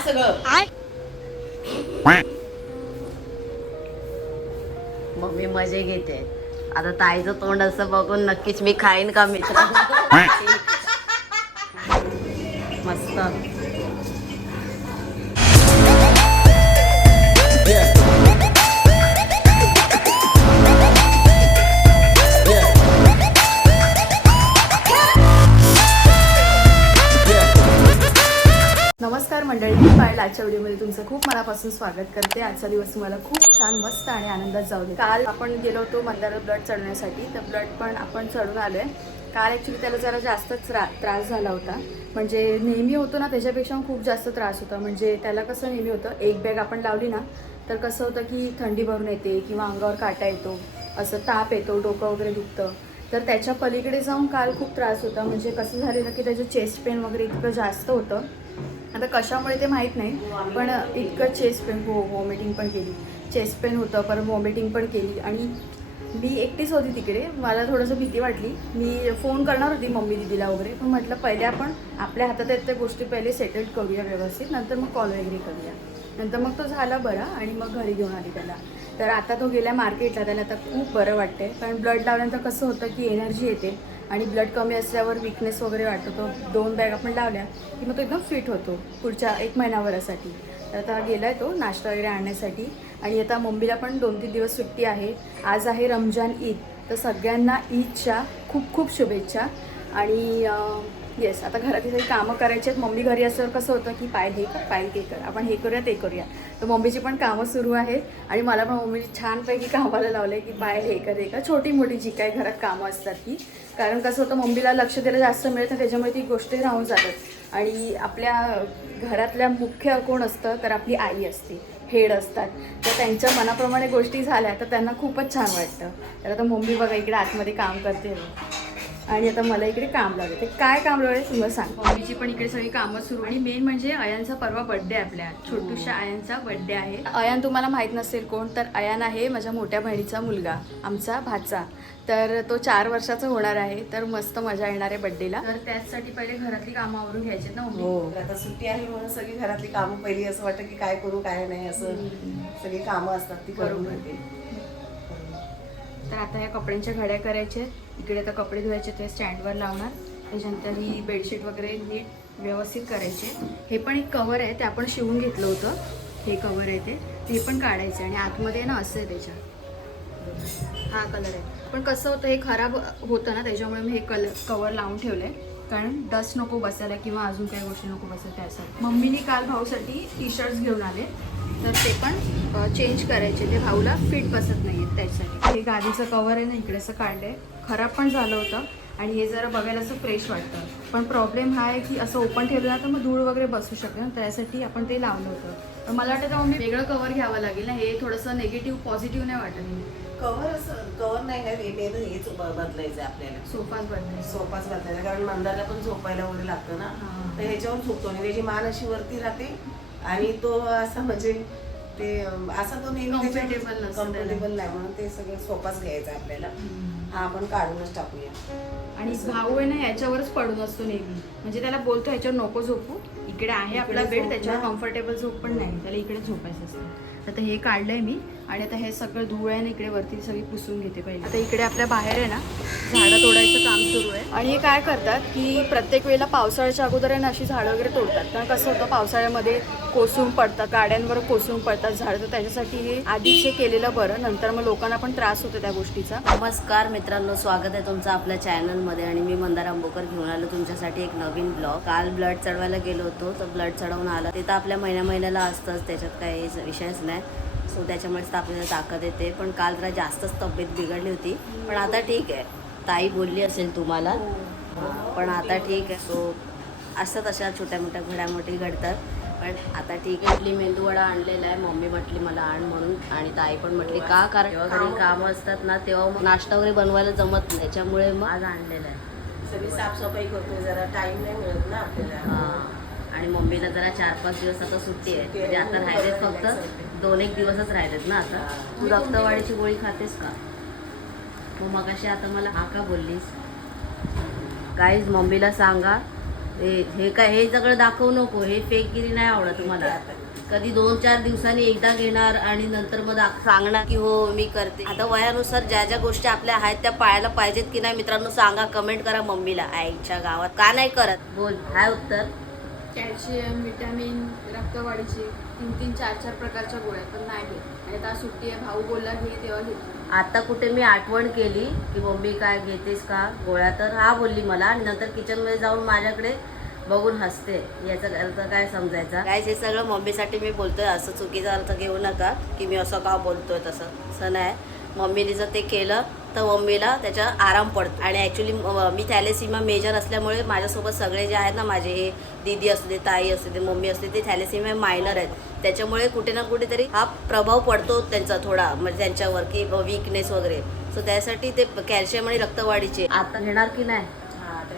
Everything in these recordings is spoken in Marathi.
सगळं. मम्मी मजे घेते. आता ताईचं तोंड असं बघून नक्कीच मी खाईन का मित्र. मस्त. नमस्कार मंडळी, मी पायल. आजच्या व्हिडिओमध्ये तुमचं खूप मनापासून स्वागत करते. आजचा दिवस तुम्हाला खूप छान, मस्त आणि आनंदात जाऊ दे. काल आपण गेलो होतो मंदारला ब्लड चढवण्यासाठी, तर ब्लड पण आपण चढून आलोय. काल ॲक्च्युली त्याला जरा जास्तच त्रास झाला होता. म्हणजे नेहमी होतो ना त्याच्यापेक्षा खूप जास्त त्रास होता. म्हणजे त्याला कसं नेहमी होतं, एक बॅग आपण लावली ना तर कसं होतं की थंडी भरून येते किंवा अंगावर काटा येतो, असं ताप येतो, डोकं वगैरे दुखतं. तर त्याच्या पलीकडे जाऊन काल खूप त्रास होता. म्हणजे कसं झालेलं की त्याचं चेस्ट पेन वगैरे इतकं जास्त होतं. आता कशामुळे ते माहीत नाही, पण इतकं चेस्ट पेन, वॉमिटिंग पण केली, चेस्ट पेन होतं, परत वॉमिटिंग पण केली. आणि मी एकटीच होती तिकडे. मला थोडंसं भीती वाटली. मी फोन करणार होती मम्मी दीदीला वगैरे, पण म्हटलं पहिले आपण आपल्या हातात आहेत त्या गोष्टी पहिले सेटल करूया व्यवस्थित, नंतर मग कॉल वगैरे करूया. नंतर मग तो झाला बरा आणि मग घरी घेऊन आली त्याला. तर आता तो गेला मार्केटला. त्याला आता खूप बरं वाटतंय, कारण ब्लड लावल्यानंतर कसं होतं की एनर्जी येते आणि ब्लड कमी असल्यावर विकनेस वगैरे वाटतो. तो 2 बॅग आपण लावल्या की मग तो एकदम फिट होतो पुढच्या 1 महिन्याभरासाठी. तर आता गेला आहे तो नाश्ता वगैरे आणण्यासाठी. आणि आता मम्मीला पण 2-3 दिवस सुट्टी आहे. आज आहे रमजान ईद, तर सगळ्यांना ईदच्या खूप खूप शुभेच्छा. आणि येस, आता घरातली सगळी कामं करायची आहेत. मम्मी घरी असल्यावर कसं होतं की पायल हे कर, पायल ते कर, आपण हे करूया ते करूया. तर मम्मीची पण कामं सुरू आहेत आणि मला पण मम्मीची छानपैकी कामाला लावलं आहे की पायल हे कर, हे कर, छोटी मोठी जी काही घरात कामं असतात ती. कारण कसं होतं, मम्मीला लक्ष द्यायला जास्त मिळतं, त्याच्यामुळे ती गोष्टी राहून जातात. आणि आपल्या घरातल्या मुख्य कोण असतं तर आपली आई असते, हेड असतात. तर त्यांच्या मनाप्रमाणे गोष्टी झाल्या तर त्यांना खूपच छान वाटतं. तर आता मम्मी बघा इकडे आतमध्ये काम करते आणि आता मला इकडे काम लावलं. ते काय काम लावलं तुम्हाला सांग. मम्मीची पण इकडे सगळी कामं सुरू. आणि मेन म्हणजे अयानचा परवा बड्डे आहे. आपल्या छोटूशा अयानचा बड्डे आहे. अयान तुम्हाला माहीत नसेल कोण, तर अयान आहे माझ्या मोठ्या बहिणीचा मुलगा, आमचा भाचा. तर तो 4 वर्षाचा होणार आहे. तर मस्त मजा येणार आहे बड्डेला. तर त्याचसाठी पहिले घरातली कामं आवरून घ्यायची ना मम्मी. हो, आता सुट्टी आहे म्हणून सगळी घरातली कामं पहिली असं वाटतं की काय करू काय नाही, असं सगळी कामं असतात ती करून घेते. तर आता ह्या कपड्यांच्या घड्या करायच्या. इकडे आता कपडे धुवायचे ते स्टँडवर लावणार. त्याच्यानंतर ही बेडशीट वगैरे नीट व्यवस्थित करायचे. हे पण एक कवर आहे, ते आपण शिवून घेतलं होतं. हे कवर आहे ते पण काढायचं. आणि आतमध्ये ना असं आहे त्याच्या, हा कलर आहे. पण कसं होतं, हे खराब होतं ना, त्याच्यामुळे मी हे कवर लावून ठेवलं आहे. कारण डस्ट नको बसायला किंवा अजून काही गोष्टी नको बसायला त्यासाठी. मम्मीने काल भाऊसाठी टी शर्ट्स घेऊन आले, तर ते पण चेंज करायचे. ते भाऊला फिट बसत नाही आहेत त्यासाठी. हे गादीचं कवर आहे ना, इकडे असं काढलं आहे. खराब पण झालं होतं आणि हे जरा बघायला असं फ्रेश वाटतं. पण प्रॉब्लेम हा आहे की असं ओपन ठेवलं ना तर मग धूळ वगैरे बसू शकते ना, त्यासाठी आपण ते लावलं होतं. पण मला वाटतं मग मी वेगळं कवर घ्यावं लागेल ना. हे थोडंसं निगेटिव्ह पॉझिटिव्ह नाही वाटत. कवर नाही काय, हेच बदलायचं आपल्याला. सोफाच बनवायचं. सोफाच बदलायचा, कारण मंदारला पण झोपायला वगैरे लागतं ना. हां. तर ह्याच्यावर झोपतो आणि त्याची मान अशी वरती राहते आणि तो असा म्हणजे ते असा तो नेहमी Comfortable नसतं कम्फर्टेबल नाही, म्हणून ते सगळं सोफाच घ्यायचा आपल्याला. हा आपण काढूनच टाकूया. आणि भाऊ आहे ना याच्यावरच पडून असतो नेहमी. म्हणजे त्याला बोलतो ह्याच्यावर नको झोपू, इकडे आहे आपला इकडे बेड, झोप त्याच्यावर ना. कम्फर्टेबल झोप पण नाही, त्याला इकडे झोपायचं असतं. आता हे काढलंय मी आणि आता हे सगळं धूळ आहे ना इकडे वरती सगळी पुसून घेते पहिले. आता इकडे आपल्या बाहेर आहे ना झाडं तोडायचं काम सुरू आहे. आणि हे काय करतात की प्रत्येक वेळेला पावसाळ्याच्या अगोदर आहे ना अशी झाडं वगैरे तोडतात. कारण कसं होतं, पावसाळ्यामध्ये कोसळून पडतात, गाड्यांवर कोसळून पडतात झाडं. तर त्याच्यासाठी हे आधीच हे केलेलं बरं, नंतर मग लोकांना पण त्रास होतो त्या गोष्टीचा. नमस्कार मित्रांनो, स्वागत आहे तुमचं आपल्या चॅनलमध्ये. आणि मी मंदार आंबोकर घेऊन आलो तुमच्यासाठी एक नवीन ब्लॉग. काल ब्लड चढवायला गेलो होतो, तर ब्लड चढवून आलं. ते तर आपल्या महिन्याला असतंच, त्याच्यात काही विषयच नाही. सो त्याच्यामुळेच तर आपल्याला ताकद येते. पण काल जरा जास्तच तब्येत बिघडली होती, पण आता ठीक आहे. ताई बोलली असेल तुम्हाला, पण आता ठीक आहे. सो असतात अशा छोट्या मोठ्या घडामोडी घडतात, पण आता ठीक आहे. इडली मेंदूवडा आणलेला आहे, मम्मी म्हटली मला आण म्हणून. आणि ताई पण म्हटली का, कारण जेव्हा घरी कामं असतात ना तेव्हा नाश्ता वगैरे बनवायला जमत नाही, त्याच्यामुळे मग आज आणलेलं आहे. सगळी साफसफाई करतो, जरा टाइम नाही मिळत ना आपल्याला. हां. आणि मम्मीला जरा 4-5 दिवस आता सुट्टी आहे. म्हणजे आता राहिलेत फक्त 2-1 दिवसच राहिलेत ना आता. तू रक्तवाढीची गोळी खातेस का? मग मगाशी आता मला हा का बोललीस? गाईज, मम्मीला सांगा हे काय हे सगळं दाखवू नको. हे फेकगिरी नाही आवडत मला. कधी 2-4 दिवसांनी एकदा घेणार आणि नंतर मग सांगणार की हो मी करते. आता वयानुसार ज्या ज्या गोष्टी आपल्या आहेत त्या पाळायला पाहिजेत की नाही मित्रांनो सांगा, कमेंट करा मम्मीला. आईच्या गावात का नाही करत? बोल काय उत्तर? कॅल्शियम, विटॅमिन, रक्तवाढीचे 3-3, 4-4 प्रकारच्या गोळ्या पण नाही घेत. आणि आता सुट्टी आहे, भाऊ बोलला घे तेव्हा घेतली. आता कुठे मी आठवण केली की मम्मी काय घेतेस का गोळ्या, तर हा बोलली मला. आणि नंतर किचनमध्ये जाऊन माझ्याकडे बघून हसते. याचा अर्थ काय समजायचा? काय हे सगळं मम्मीसाठी मी बोलतोय, असं चुकीचा अर्थ घेऊ नका की मी असं का बोलतोय. तसं नाही. मम्मीने जर ते केलं तर मम्मीला त्याचा आराम पडतो. आणि ॲक्च्युली मी थॅलेसिमा मेजर असल्यामुळे माझ्यासोबत सगळे जे आहेत ना माझे, हे दीदी असू दे, ताई असू दे, मम्मी असू दे, ते थॅलेसिमा मायनर आहेत. त्याच्यामुळे कुठे ना कुठेतरी हा प्रभाव पडतो त्यांचा थोडा, म्हणजे त्यांच्यावर की वीकनेस वगैरे. सो त्यासाठी ते कॅल्शियम आणि रक्तवाढीचे आता घेणार की नाही? हा आता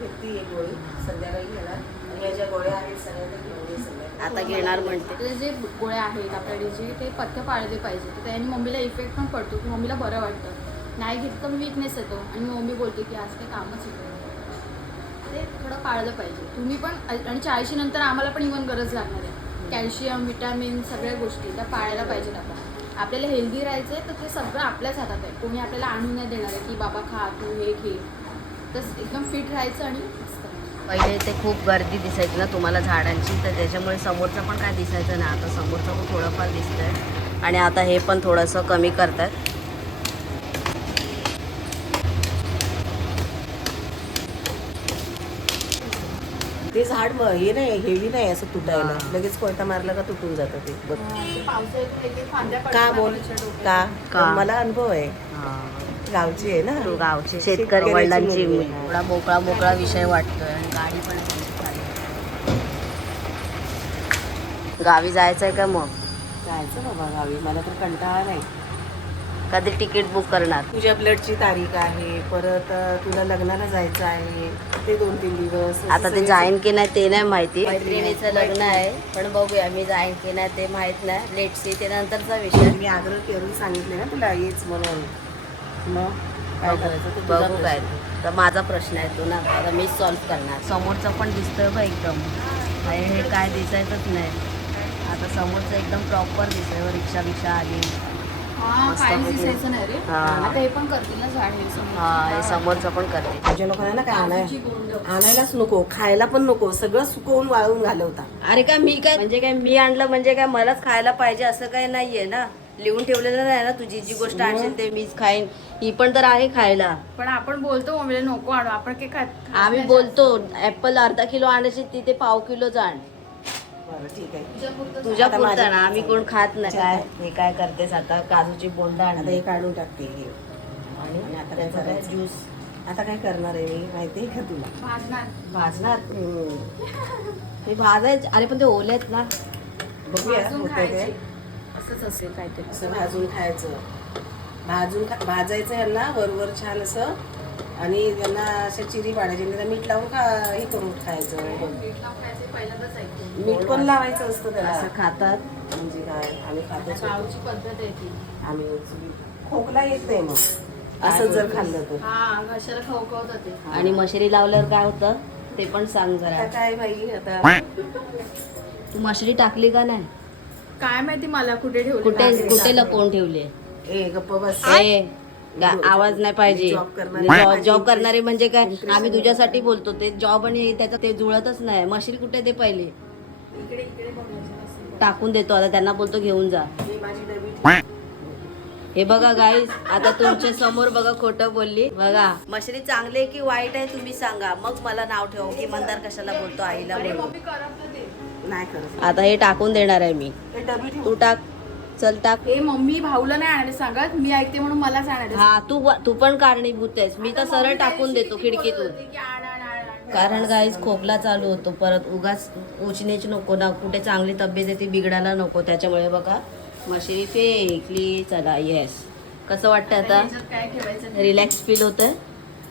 घेतली एक गोळी संध्याकाळी घेणार. आणि या ज्या गोळ्या आहेत सगळ्या त्या घेऊन ये सगळ्या. आता घेणार म्हणते. ते जे गोळ्या आहेत आपल्याकडे जे ते पथ्य पाळले पाहिजे. तर त्याने मम्मीला इफेक्ट पण पडतो की मम्मीला बरं वाटतं. नाही घेतलं तर वीकनेस येतो आणि मम्मी बोलते की आज काही कामच येतो. ते थोडं पाळलं पाहिजे तुम्ही पण. आणि 40 नंतर आम्हाला पण इव्हन गरज लागणार आहे. कॅल्शियम, विटॅमिन सगळ्या गोष्टी त्या पाळायला पाहिजेत. आपल्याला हेल्दी राहायचं आहे तर ते सगळं आपल्याच हातात आहे. कोणी आपल्याला आणून नाही देणार आहे की बाबा खा तू हे घे. तर एकदम फिट राहायचं. आणि पहिले ते खूप गर्दी दिसायची ना तुम्हाला झाडांची, तर त्याच्यामुळे समोरचं पण काय दिसायचं नाही. आता समोरचं पण थोडंफार दिसतंय. आणि आता हे पण थोडंसं कमी करतात. ते झाड हे नाही, हेवी नाही असं तुटायला. लगेच कोयता मारला का तुटून जातं ते. बघ का बोल का का? मला अनुभव आहे. गावची आहे ना, तो गावचे शेतकरी वडिलांची थोडा मोकळा मोकळा विषय वाटतोय. आणि गाडी पण चालली. गावी जायचंय का मग? जायचं बाबा गावी. मला तर कंटाळा नाही. कधी तिकीट बुक करणार? तुझ्या ब्लडची तारीख आहे, परत तुला लग्नाला जायचं आहे ते 2-3 दिवस. आता ते जाईन की नाही ते नाही माहिती. मैत्रिणीचं लग्न आहे पण बघूया मी जाईन की नाही ते माहित नाही. लेट सी ते नंतरचा विषय. मी आग्रह करून सांगितले ना तुला येच म्हणून. मग काय करायचं ते तुझा बघू काय प्रश्न. तर माझा प्रश्न आहे तो ना. आता मीच सॉल्व्ह करणार. समोरचं पण दिसतोय बघ एकदम. हे काय दिसायचंच नाही. आता समोरचं एकदम प्रॉपर दिसतंय. रिक्षा बिक्षा आली. दिसायचं नाही रे. हा. आता हे पण करतील ना झाड. हा हे समोरचं पण करते. तुझ्या लोकांना ना काय आणायलाच नको, खायला पण नको. सगळं सुकवून वाळवून घालवता. अरे काय मी काय म्हणजे काय मी आणलं म्हणजे काय मलाच खायला पाहिजे असं काही नाहीये ना. लिहून ठेवलेलं नाही ना तुझी जी गोष्ट आणशील ते मीच खाईन. ही पण तर आहे खायला. पण आपण बोलतो मम्मीला नको आणू. आपण काय खात आम्ही बोलतो ऍपल अर्धा किलो आणायची तिथे पाव किलो आण. बरं ठीक आहे. तुझ्या आता पुरतं माझ्या ना. आम्ही कोण खात नाही. काय हे काय करतेस आता? काजूची बोंड आता आणली हे काढून टाकते हे. आणि आता काय करायचं? ज्यूस आता काय करणार आहे मी माहिती आहे का तुला? भाजणार. हे भाजायचे. अरे पण ते ओले आहेत ना. बघूया होतं ते. असंच असेल काहीतरी. असं भाजून खायचं. भाजायचं यांना वरवर छान असं. आणि त्यांना अशा चिरी पाडायची. त्याला मीठ लावून हे करून खायचं. मीठ पण लावायचं असतं त्याला. असं खातात. म्हणजे काय आम्ही खातो. गावची पद्धत आहे ती. आम्ही खोकला येत नाही मग असं जर खाल्लं तर. हा घशाला खवखवत होते. आणि मशरी लावल्यावर काय होतं ते पण सांग जरा. आता काय बाई आता तू मशरी टाकली का नाही? काय माहिती मला कुठे ठेवली. कुठे कुठे लपवून ठेवली? ए गप्प बस. आवाज नाही पाहिजे. जॉब करणारे म्हणजे काय? आम्ही तुझ्यासाठी बोलतो. ते जॉब आणि त्याचं ते जुळतच नाही. मशरी कुठे ते पहिले इकडे बघायचं. टाकून देतो. आता त्यांना बोलतो घेऊन जा. ही माझी डबी. हे बघा गाईस आता तुमच्या समोर बघा खोटं बोलली. बघा मशरी चांगली आहे की वाईट आहे तुम्ही सांगा. मग मला नाव ठेव की मंदार कशाला बोलतो आईला बोलतो. मम्मी करत नाही ते. नाही करत. आता हे टाकून देणार आहे मी. हे डबी ठेव. तू टाक. चल टाक. हे मम्मी भाऊला नाही आणायला सांगत. मी ऐकते म्हणून मलाच आणायला हा तू पण कारणीभूत आहेस. मी तर सरळ टाकून देतो खिडकीतून. कारण गाईस खोकला चालू होतो परत. उगाच उचनेच नको ना. कुठे चांगली तब्येत आहे ती बिघडायला नको. त्याच्यामुळे बघा मशरी फेकली. चला येस. कसं वाटतं आता? काय ठेवायचं. रिलॅक्स फील होतं.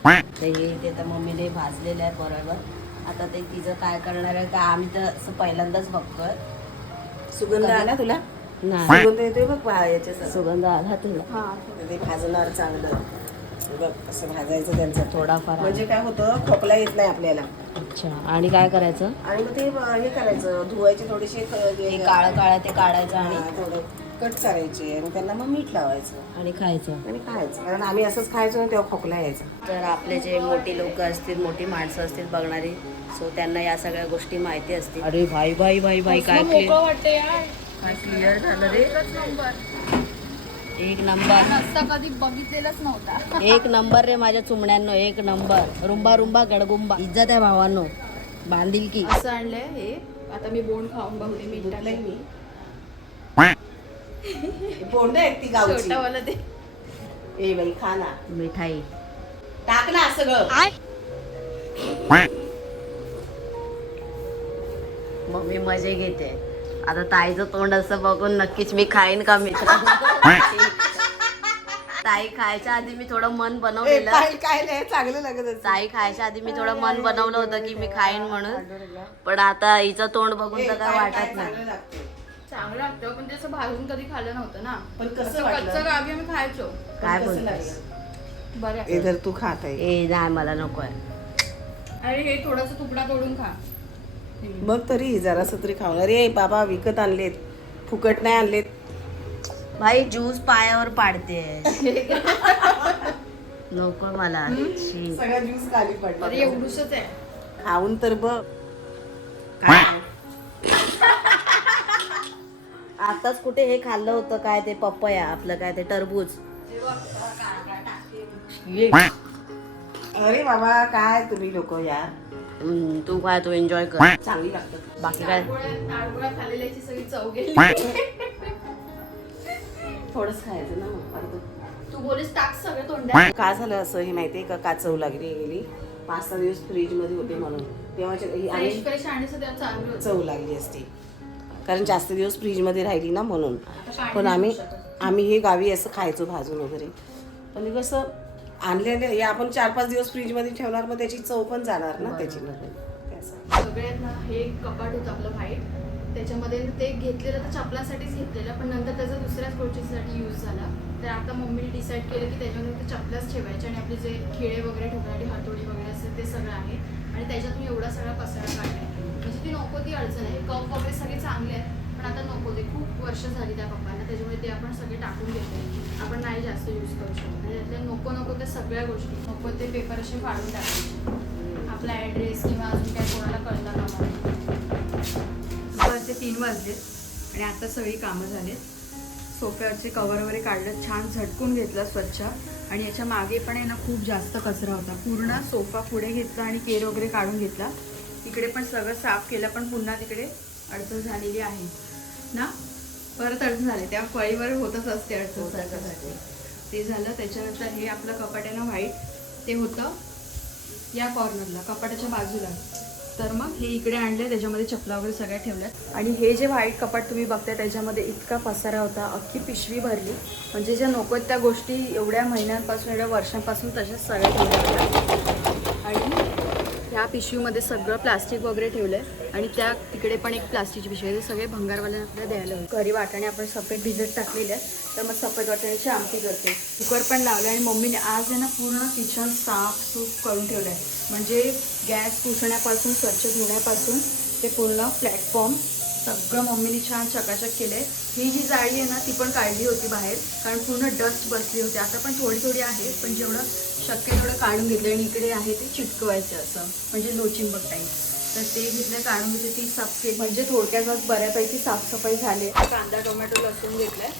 हे ते तर मम्मीने भाजलेलं आहे बरोबर. आता ते तिचं काय करणार आहे का आम्ही तर असं पहिल्यांदाच बघतोय. सुगंध आला तुला? नाही सुगंध येतोय बघ याच्या सुगंध आला तुला. हा ते भाजणार चांगलं. हे बघ असं भाजायचं त्यांचं थोडाफार म्हणजे काय होतं खोकला येत नाही आपल्याला. अच्छा. आणि काय करायचं? आणि मग ते हे करायचं धुवायचे थोडेसे हे काळं काळं ते काढायचं आणि थोडं कट करायचे आणि त्यांना मग मीठ लावायचं आणि खायचं. आणि खायचं. कारण आम्ही असंच खायचो ना तेव्हा खोकला यायचा. तर आपले जे मोठी लोक असतील, मोठी माणसं असतील बघणारी, सो त्यांना या सगळ्या गोष्टी माहिती असतील. अरे भाई भाई भाई भाई काय वाटते यार. काय क्लिअर झालं रे. एक नंबर. रस्ता कधी बघितलेलाच नव्हता. एक नंबर रे माझ्या चुमड्यांनो, एक नंबर. रुंबा रुंबा गडगुंबा. इज्जत आहे भावांनो, बांधील की. असं आणलंय हे. आता मी बोंड खाऊन बघते. मी कुठलंय मी बोंड आहे ती गावची. छोटावाला ते. ए बाई खा ना, मिठाई टाक ना सगळं. मम्मी मजे घेते. आता ताईचं तोंड असं बघून नक्कीच मी खाईन का मित्र. ताई खायच्या आधी मी थोडं मन बनवलेलं. काय नाही चांगलं लागत असतं. ताई खायच्या आधी मी थोडं मन बनवलं होतं की मी खाईन म्हणून, पण आता हिचं तोंड बघून तर काय वाटत नाही. चांगलं लागतं. चांगलं लागतं पण त्याचं भाजून कधी खाल्लं नव्हतं ना. पण कसं असं वाटलं? कच्चं गावी आम्ही खायचो. काय कसं बोलतेस? लागलं? बरं ए जर तू खात आहे ए नाही मला नको आहे. अरे हे थोडस तुकडा तोडून खा. बघ तरी जरासं तरी खाऊन. अरे बाबा विकत आणलेत, फुकट नाही आणलेत. भाई ज्यूस पायावर पाडते. नको मला. शी. सगळा ज्यूस खाली अरे पडला. एवढूसच आहे. खाऊन तर बघ. आताच कुठे हे खाल्लं होतं काय ते पपया, आपलं काय ते टरबूज. अरे बाबा काय तुम्ही लोक यार. तू काय तू एन्जॉय कर. चांगली लागतात. बाकी काय ताळगोळा खाल्लेल्याची सगळी चव गेली. थोडंच खायचं ना मग अर्ध. तू बोलीस टाक सगळं तोंडात. का झालं असं हे माहितीये का चव लागली गेली. 5-6 दिवस फ्रीज मध्ये होते म्हणून तेव्हाच्या फ्रेश आणि फ्रेश आणि सध्या चांगली होती. चव लागली असती. कारण जास्त दिवस फ्रीज मध्ये राहिली ना म्हणून. आता पाणी पण नाही पिऊ शकत. आम्ही हे गावी असं खायचो भाजून वगैरे. पण हे कसं आणलेले हे आपण 4-5 दिवस फ्रीज मध्ये ठेवणार मग त्याची चव पण जाणार ना त्याची नवीन. ते असं. सगळ्यात ना हे कपाट होतं आपलं व्हाईट. त्याच्यामध्ये ते घेतलेलं तर चपलासाठीच घेतलेलं, पण नंतर त्याचा दुसऱ्याच गोष्टीसाठी यूज झाला. तर आता मम्मीने डिसाईड केलं की त्याच्यामध्ये ते चपलाच ठेवायचे आणि आपले जे खिळे वगैरे ठेवण्यासाठी हातोडी वगैरे असते ते सगळं आहे. आणि त्याच्यातून एवढा सगळा पसारा काढलाय. म्हणजे ती नको ती अडचण आहे. कप वगैरे सगळे चांगले आहेत पण आता नको ते. खूप वर्ष झाली त्या पप्पांना, त्याच्यामुळे ते आपण सगळे टाकून घेतले. आपण नाही जास्त यूज करू शकतो. आणि त्यातल्या नको नको त्या सगळ्या गोष्टी नको ते पेपर असे फाडून टाकायचे. आपला ॲड्रेस किंवा अजून काय कोणाला कळता कामा नये. दुपारचे 3 वाजलेत आणि आता सगळी कामं झालेत. सोफ्यावरचे कवर वगैरे काढलं, छान झटकून घेतला स्वच्छ. आणि याच्या मागे पण आहे ना खूप जास्त कचरा होता. पूर्ण सोफा पुढे घेतला आणि केर वगैरे काढून घेतला. तिकडे पण सगळं साफ केलं, पण पुन्हा तिकडे अडचण झालेली आहे ना. परत अडचण झाली. त्या फळीवर होतच असते अडचण त्याच्यासाठी. ते झालं. त्याच्यानंतर हे आपलं कपाट आहे ना व्हाईट, ते होतं या कॉर्नरला कपाटाच्या बाजूला. तर मग हे इकडे आणले, त्याच्यामध्ये चपला वगैरे सगळ्या ठेवल्यात. आणि हे जे व्हाईट कपाट तुम्ही बघताय त्याच्यामध्ये इतका पसारा होता, अख्खी पिशवी भरली. म्हणजे ज्या नको त्या गोष्टी एवढ्या महिन्यांपासून एवढ्या वर्षांपासून तशाच सगळ्या ठेवल्या होत्या. आणि ह्या पिशवीमध्ये सगळं प्लास्टिक वगैरे ठेवलं आहे. आणि त्या तिकडे पण एक प्लास्टिकची पिशवी आहे. ते सगळे भंगारवाल्यांना आपल्याला द्यायला होते. घरी वाटाणे आपण सफेद भिजत टाकलेले आहेत, तर मग सफेद वाटाण्याची आमटी करते. कुकर पण लावलं आणि मम्मीने आज आहे ना पूर्ण किचन साफसूफ करून ठेवलं आहे. म्हणजे गॅस पुसण्यापासून स्वच्छ धुण्यापासून ते पूर्ण प्लॅटफॉर्म सगळं मम्मीने छान चकाचक केलं आहे. ही जी जाळी आहे ना ती पण काढली होती बाहेर, कारण पूर्ण डस्ट बसली होती. आता पण थोडी थोडी आहे, पण जेवढं शक्य तेवढं काढून घेतलं. आणि इकडे आहे ते चिटकवायचं असं, म्हणजे लोचिंबक टाईप. तर ते घेतलं, काढून घेतले, ती साफ केली. म्हणजे थोडक्यात बऱ्यापैकी साफसफाई झाली. कांदा टोमॅटो लसूण घेतलाय,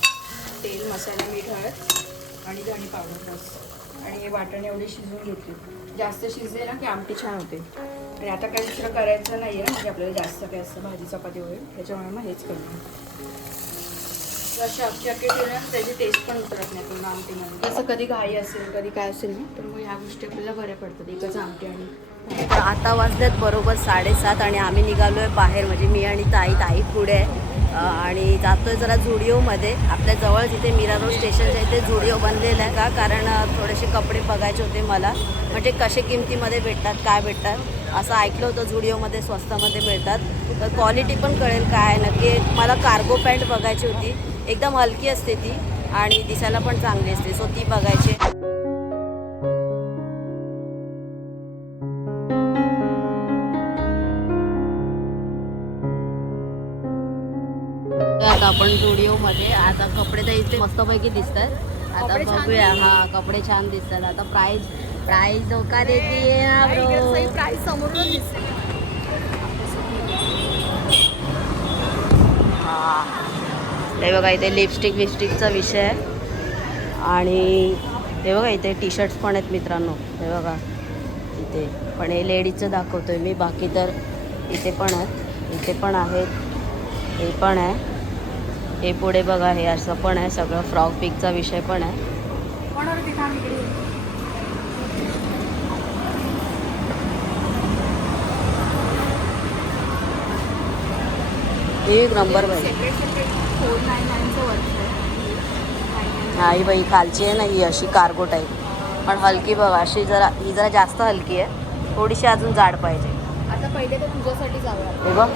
तेल मसाला मीठ हळद आणि धणे पावडर बस. आणि हे वाटाणे एवढे शिजवून घेतले. जास्त शिजले ना की आमटी छान होते. आणि आता काही दुसरं करायचं नाही आहे, म्हणजे आपल्याला जास्त काय असतं भाजी चपाती होईल, त्याच्यामुळे मग हेच करणार. असे अख्खे ठेवल्या त्याची टेस्ट पण उतरत नाही पूर्ण आमटीमध्ये. असं कधी घाई असेल कधी काय असेल ना, तर मग ह्या गोष्टी आपल्याला बऱ्या पडतात. एकच आमटी आणि तर आता वाजल्यात बरोबर 7:30 आणि आम्ही निघालो आहे बाहेर. म्हणजे मी आणि ताई पुढे आहे. आणि जातोय जरा झुडिओमध्ये. आपल्या जवळ जिथे मीरा रोड स्टेशनच्या इथे झुडिओ बनलेलं आहे का, कारण थोडेसे कपडे बघायचे होते मला. म्हणजे कसे किमतीमध्ये भेटतात, काय भेटतात असं ऐकलं होतं. झुडिओमध्ये स्वस्तामध्ये मिळतात, तर क्वालिटी पण कळेल काय नक्की. मला कार्गो पॅन्ट बघायची होती, एकदम हलकी असते ती आणि दिसायला पण चांगली असते, सो ती बघायची. आता आपण स्टुडिओ मध्ये आता कपडे तर इथे मस्तपैकी दिसतात. आता कपडे छान बघूया. हा कपडे छान दिसतात. आता प्राइस धोका देते ना ब्रो. प्राइस समोरून दिसते. हा हे बघा इथे लिपस्टिकचा विषय आहे. आणि हे बघा इथे टी शर्ट्स पण आहेत मित्रांनो. हे बघा इथे पण हे लेडीजचं दाखवतोय मी. बाकी तर इथे पण आहेत. इथे पण आहेत. हे पण आहे. हे पुढे बघा हे असं पण आहे सगळं. फ्रॉक पिकचा विषय पण आहे. एक नंबर बाई. हा ही बाई खालची आहे ना ही अशी कार्गो टाईप पण हलकी बघा. अशी ही जरा जास्त हलकी आहे. थोडीशी अजून जाड पाहिजे. आता पहिले तर तुझ्यासाठी जाऊया. हे बघ.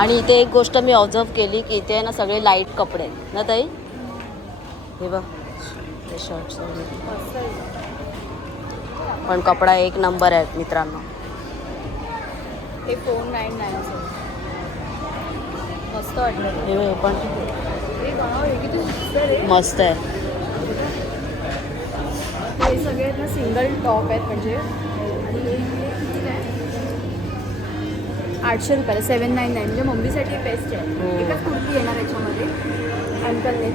आणि इथे एक गोष्ट मी ऑब्झर्व केली की इथे आहे ना सगळे लाईट कपडे आहेत ना ताई. हे बघ हे शर्ट्स पण कपडा एक नंबर आहे मित्रांनो. हे 499 मस्त वाटलं. हे पण हे वाव, हे किती सुंदर आहे. मस्त आहे. हे सगळे आहेत ना सिंगल टॉप आहेत म्हणजे. आणि हे किती काय 800 रुपयाला 799 म्हणजे मम्मीसाठी बेस्ट आहे. हो. एकच कुर्ती येणार याच्यामध्ये अंकलने.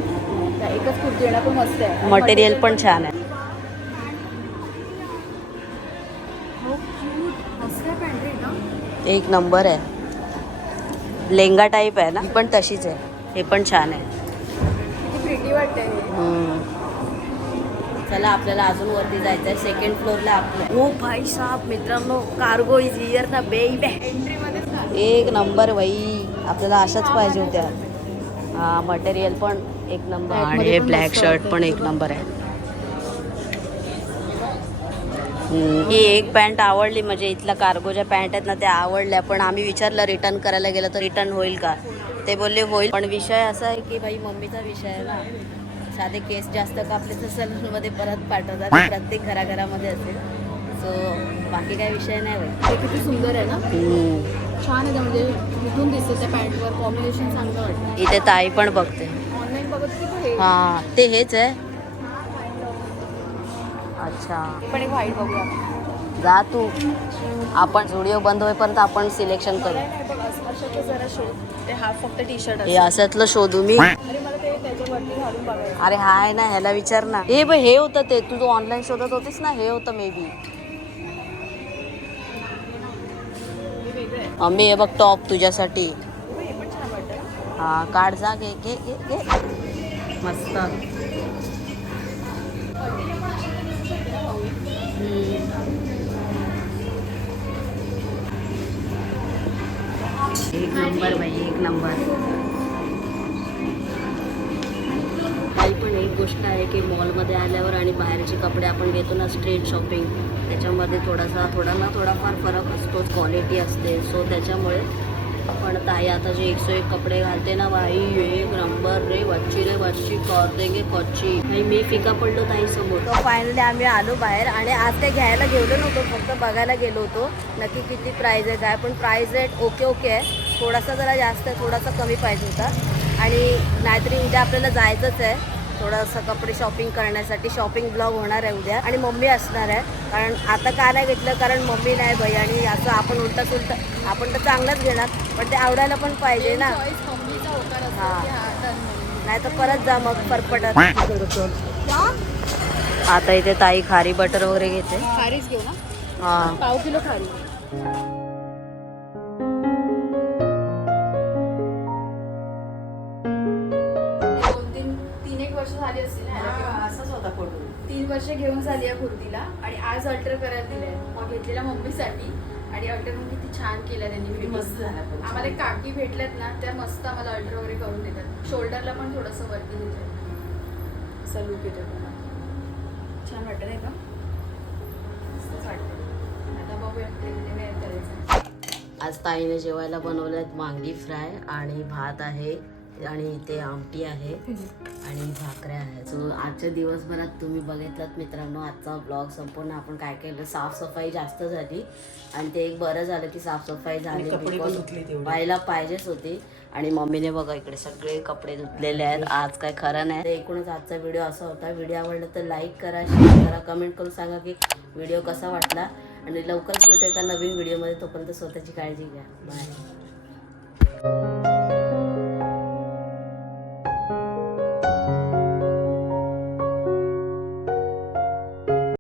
एकच कुर्ती येणार पण मस्त आहे. मटेरियल पण छान आहे. हो क्यूट मस्त आहे. पॅन्ट्री ना एक नंबर आहे. लेंगा टाईप आहे ना ही पण तशीच आहे. हे पण छान आहे. किती प्रिटी वाटते हे. चला आपल्याला अजून वरती जायचं आहे. सेकंड फ्लोअरला आपलं. ओ भाई साहब मित्रांनो कार्गो इज हिअर ना बेबी. एंट्रीमध्येच ना एक नंबर बाई. आपल्याला अशाच पाहिजे होत्या. हा मटेरियल पण एक नंबर. Black आणि मध्ये हे पण ब्लॅक मस्त शर्ट वाटतं. पण एक नंबर आहे. ही एक पॅन्ट आवडली म्हणजे इथल्या कार्गो ज्या पॅन्ट आहेत ना त्या आवडल्या. पण आम्ही विचारलं रिटर्न करायला गेलं तर रिटर्न होईल का. ते बोलले होईल. पण विषय असा आहे की भाई मम्मीचा विषय आहे ना. साधे केस जास्त कापले तर सलूनमध्ये परत पाठवतात. प्रत्येक घराघरामध्ये असेल. सो बाकी काही विषय नाही भाई. हे किती सुंदर आहे ना. छान आहे. म्हणजे कुठून दिसते त्या पॅन्टवर कॉम्बिनेशन चांगलं वाटतं. इथे ताई पण बघते. ऑनलाईन बघत होती पण हे हा ते हेच आहे. अच्छा पण एक व्हाईट बघूया. जा तू. आपण स्टुडिओ बंद होईपर्यंत आपण सिलेक्शन करू. नाही बघ अशाचं जरा शोध. ते हाफ फक्त टी शर्ट हे असतलं शोधू मी. अरे मला ते त्याच्यावरती घालून बघायचं. अरे हाय ना ह्याला विचार ना. हे बघ हे होतं ते तू ऑनलाईन शोधत होतीस ना. हे होतं मे बी. हे वेगळं आहे. मम्मी हे बघ टॉप तुझ्यासाठी. हे पण छान वाटतं. हा काढ जा. घे घे घे घे. मस्त. एक नंबर बाई एक नंबर. काही पण एक गोष्ट आहे की मॉलमध्ये आल्यावर आणि बाहेरचे कपडे आपण घेतो ना स्ट्रीट शॉपिंग त्याच्यामध्ये थोडाफार फरक असतो. क्वालिटी असते. सो त्याच्यामुळे पण ताई आता जे 101 कपडे घालते ना बाई एक नंबर रे. वच्ची कर देंगे कच्ची. नाही मी फिका पडलो ताई समोर. तो फायनली आम्ही आलो बाहेर. आणि आज ते घ्यायला गेलो नव्हतो. फक्त बघायला गेलो होतो नक्की किती प्राईज आहे काय. पण प्राईज रेट ओके आहे. थोडासा जरा जास्त आहे. थोडासा कमी पाहिजे होता. आणि नाहीतरी उद्या आपल्याला जायचंच आहे थोडंसं कपडे शॉपिंग करण्यासाठी. शॉपिंग ब्लॉग होणार आहे उद्या. आणि मम्मी असणार आहे. कारण आता का नाही घेतलं कारण मम्मी नाही बाई. आणि असं आपण उलट आपण तर चांगलंच घेणार पण ते आवडायला पण पाहिजे ना. मम्मीचा होकार असतो हा. की हा डन म्हणून. नाही तर परत जा मग फरफटत. आता इथे ताई खारी बटर वगैरे घेते. खारीच घेऊ ना. हा पाव किलो खारी. 2-3 वर्ष झाली असतील ना ह्याला घेऊन. असाच होता फोटो. 3 वर्ष घेऊन झाली या कुर्तीला. आणि आज अल्टर करायला दिलंय. मग घेतलेला मम्मीसाठी. आणि अल्टर पण किती छान केलं त्यांनी. किती मस्त झाला पण. आम्हाला एक काकी भेटल्यात ना त्या मस्त आम्हाला अल्टर वगैरे करून देतात. शोल्डरला पण थोडंसं वरती देतात. असं लुक येतो त्याला. छान वाटतं नाही का. मस्तच वाटतं. आता बघूया काय करायचं. आज ताईने जेवायला बनवले आहेत वांगी फ्राय आणि भात आहे आणि इथे आमटी आहे आणि भाकऱ्या आहेत. सो आजच्या दिवसभरात तुम्ही बघितलात मित्रांनो आजचा ब्लॉग संपूर्ण आपण काय केलं. साफसफाई जास्त झाली आणि ते एक बरं झालं की साफसफाई झाली, कपडे पण धुतले तेवढे. व्हायला पाहिजेच होती. आणि मम्मीने बघा इकडे सगळे कपडे धुतलेले आहेत. आज काय खरं नाही. तर एकूणच आजचा व्हिडिओ असा होता. व्हिडिओ आवडला तर लाईक करा, शेअर करा, कमेंट करून सांगा की व्हिडिओ कसा वाटला. आणि लवकरच भेटू एका नवीन व्हिडिओमध्ये. तोपर्यंत स्वतःची काळजी घ्या. बाय.